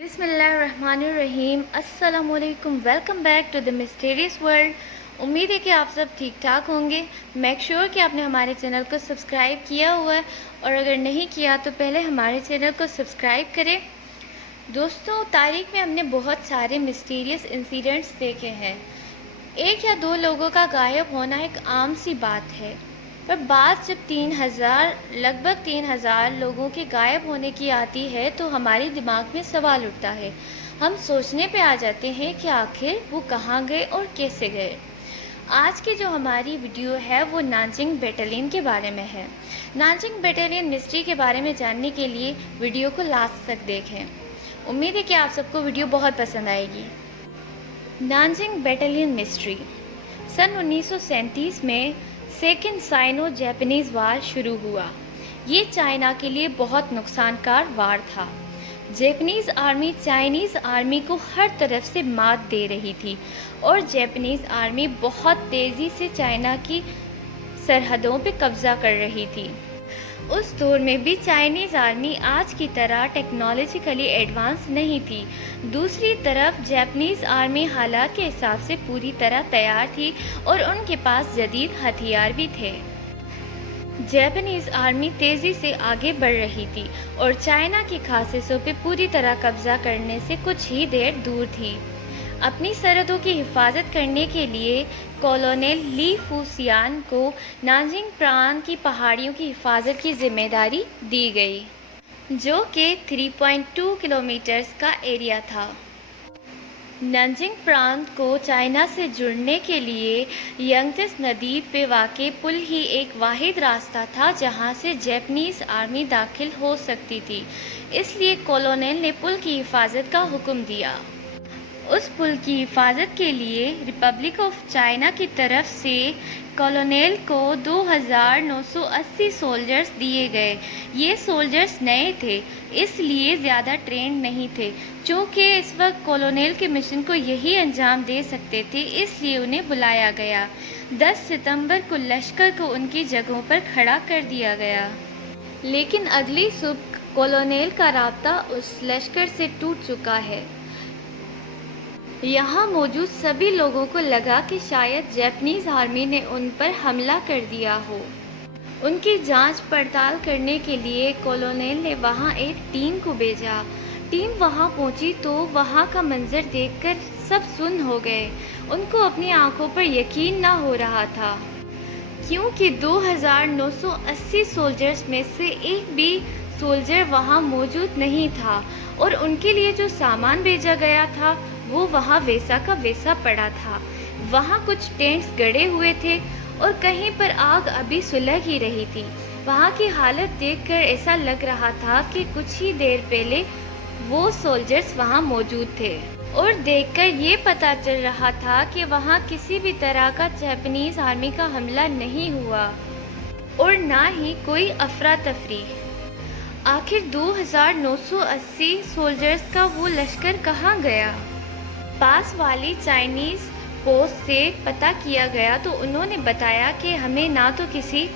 بسم اللہ الرحمن الرحیم۔ السلام علیکم، welcome back to the mysterious world. امید ہے کہ آپ سب ٹھیک ٹھاک ہوں گے۔ میک شیور کہ آپ نے ہمارے چینل کو سبسکرائب کیا ہوا ہے، اور اگر نہیں کیا تو پہلے ہمارے چینل کو سبسکرائب کریں۔ دوستوں، تاریخ میں ہم نے بہت سارے مسٹیریس انسیڈنٹس دیکھے ہیں۔ ایک یا دو لوگوں کا غائب ہونا ایک عام سی بات ہے، پر بات جب لگ بھگ 3000 لوگوں کے غائب ہونے کی آتی ہے تو ہمارے دماغ میں سوال اٹھتا ہے۔ ہم سوچنے پہ آ جاتے ہیں کہ آخر وہ کہاں گئے اور کیسے گئے۔ آج کی جو ہماری ویڈیو ہے وہ نانجنگ بیٹالین کے بارے میں ہے۔ نانجنگ بیٹالین مسٹری کے بارے میں جاننے کے لیے ویڈیو کو لاسٹ تک دیکھیں۔ امید ہے کہ آپ سب کو ویڈیو بہت پسند آئے گی۔ Nanjing بیٹالین mystery. سن 1937 میں سیکنڈ سائنو جیپنیز وار شروع ہوا۔ یہ چائنا کے لیے بہت نقصان کار وار تھا۔ جیپنیز آرمی چائنیز آرمی کو ہر طرف سے مات دے رہی تھی، اور جیپنیز آرمی بہت تیزی سے چائنا کی سرحدوں پہ قبضہ کر رہی تھی۔ اس دور میں بھی چائنیز آرمی آج کی طرح ٹیکنالوجیکلی ایڈوانس نہیں تھی۔ دوسری طرف جیپنیز آرمی حالات کے حساب سے پوری طرح تیار تھی، اور ان کے پاس جدید ہتھیار بھی تھے۔ جیپنیز آرمی تیزی سے آگے بڑھ رہی تھی، اور چائنا کی خاصیتوں پہ پوری طرح قبضہ کرنے سے کچھ ہی دیر دور تھی۔ اپنی سرحدوں کی حفاظت کرنے کے لیے کولونیل لی فوسیان کو نانجنگ پران کی پہاڑیوں کی حفاظت کی ذمہ داری دی گئی، جو کہ 3.2 کلومیٹرز کا ایریا تھا۔ نانجنگ پرانت کو چائنا سے جڑنے کے لیے ینگتز ندی پہ واقع پل ہی ایک واحد راستہ تھا جہاں سے جیپنیز آرمی داخل ہو سکتی تھی، اس لیے کولونیل نے پل کی حفاظت کا حکم دیا۔ اس پل کی حفاظت کے لیے ریپبلک آف چائنا کی طرف سے کولونیل کو 2980 سولجرز دیے گئے۔ یہ سولجرز نئے تھے، اس لیے زیادہ ٹرینڈ نہیں تھے۔ چونکہ اس وقت کولونیل کے مشن کو یہی انجام دے سکتے تھے، اس لیے انہیں بلایا گیا۔ 10 ستمبر کو لشکر کو ان کی جگہوں پر کھڑا کر دیا گیا۔ لیکن اگلی صبح کولونیل کا رابطہ اس لشکر سے ٹوٹ چکا ہے۔ یہاں موجود سبھی لوگوں کو لگا کہ شاید جیپنیز آرمی نے ان پر حملہ کر دیا ہو۔ ان کی جانچ پڑتال کرنے کے لیے کولونیل نے وہاں ایک ٹیم کو بھیجا۔ ٹیم وہاں پہنچی تو وہاں کا منظر دیکھ کر سب سن ہو گئے۔ ان کو اپنی آنکھوں پر یقین نہ ہو رہا تھا، کیونکہ 2980 سولجرز میں سے ایک بھی سولجر وہاں موجود نہیں تھا، اور ان کے لیے جو سامان بھیجا گیا تھا وہ وہاں ویسا کا ویسا پڑا تھا۔ وہاں کچھ ٹینٹس گڑے ہوئے تھے، اور کہیں پر آگ ابھی سلگ ہی رہی تھی۔ وہاں کی حالت دیکھ کر ایسا لگ رہا تھا کہ کچھ ہی دیر پہلے وہ سولجرز وہاں موجود تھے، اور دیکھ کر یہ پتہ چل رہا تھا کہ وہاں کسی بھی طرح کا جاپنیز آرمی کا حملہ نہیں ہوا، اور نہ ہی کوئی افراتفری۔ آخر 2980 سولجرز کا وہ لشکر کہاں گیا؟ پاس والی چائنیز پوسٹ سے پتہ کیا گیا تو انہوں نے بتایا کہ ہمیں نہ تو کسی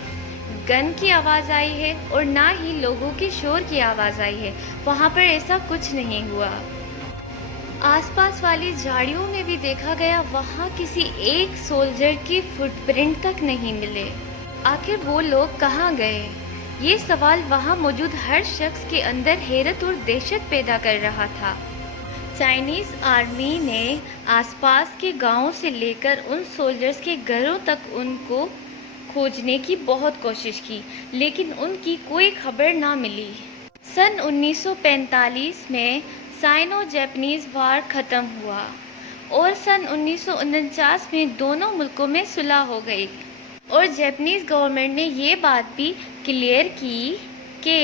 گن کی آواز آئی ہے، اور نہ ہی لوگوں کے شور کی آواز آئی ہے۔ وہاں پر ایسا کچھ نہیں ہوا۔ آس پاس والی جھاڑیوں میں بھی دیکھا گیا، وہاں کسی ایک سولجر کی فٹ پرنٹ تک نہیں ملے۔ آخر وہ لوگ کہاں گئے؟ یہ سوال وہاں موجود ہر شخص کے اندر حیرت اور دہشت پیدا کر رہا تھا۔ چائنیز آرمی نے آس پاس کے گاؤں سے لے کر ان سولجرز کے گھروں تک ان کو کھوجنے کی بہت کوشش کی، لیکن ان کی کوئی خبر نہ ملی۔ سن 1945 میں سائنو جیپنیز وار ختم ہوا، اور سن 1949 میں دونوں ملکوں میں صلح ہو گئی، اور جیپنیز گورنمنٹ نے یہ بات بھی کلیئر کی کہ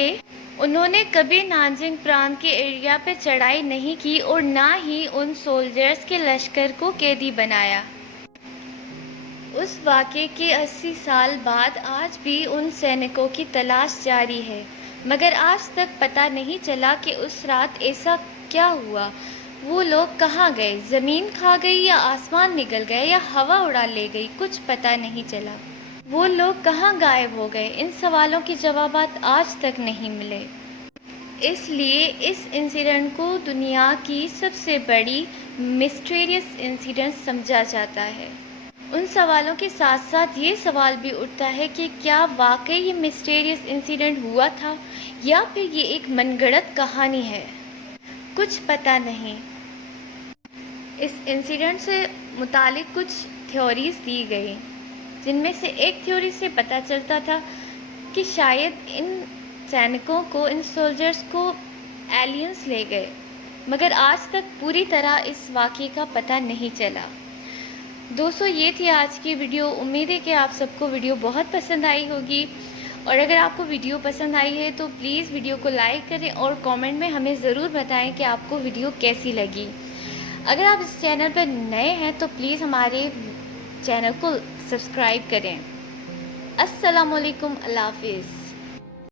انہوں نے کبھی نانجنگ پرانت کے ایریا پہ چڑھائی نہیں کی، اور نہ ہی ان سولجرز کے لشکر کو قیدی بنایا۔ اس واقعے کے 80 سال بعد آج بھی ان سینیکوں کی تلاش جاری ہے، مگر آج تک پتہ نہیں چلا کہ اس رات ایسا کیا ہوا۔ وہ لوگ کہاں گئے؟ زمین کھا گئی، یا آسمان نگل گئے، یا ہوا اڑا لے گئی؟ کچھ پتہ نہیں چلا۔ وہ لوگ کہاں غائب ہو گئے؟ ان سوالوں کے جوابات آج تک نہیں ملے۔ اس لیے اس انسیڈنٹ کو دنیا کی سب سے بڑی مسٹیریس انسیڈنٹ سمجھا جاتا ہے۔ ان سوالوں کے ساتھ ساتھ یہ سوال بھی اٹھتا ہے کہ کیا واقعی یہ مسٹیریس انسیڈنٹ ہوا تھا یا پھر یہ ایک من گھڑت کہانی ہے؟ کچھ پتہ نہیں۔ اس انسیڈنٹ سے متعلق کچھ تھیوریز دی گئی، جن میں سے ایک تھیوری سے پتہ چلتا تھا کہ شاید ان سینکوں کو، ان سولجرز کو ایلینز لے گئے، مگر آج تک پوری طرح اس واقعے کا پتہ نہیں چلا۔ دوستو، یہ تھی آج کی ویڈیو۔ امید ہے کہ آپ سب کو ویڈیو بہت پسند آئی ہوگی، اور اگر آپ کو ویڈیو پسند آئی ہے تو پلیز ویڈیو کو لائک کریں اور کامنٹ میں ہمیں ضرور بتائیں کہ آپ کو ویڈیو کیسی لگی۔ اگر آپ اس چینل پر نئے ہیں تو پلیز ہمارے چینل کو سبسکرائب کریں۔ السلام علیکم، اللہ حافظ۔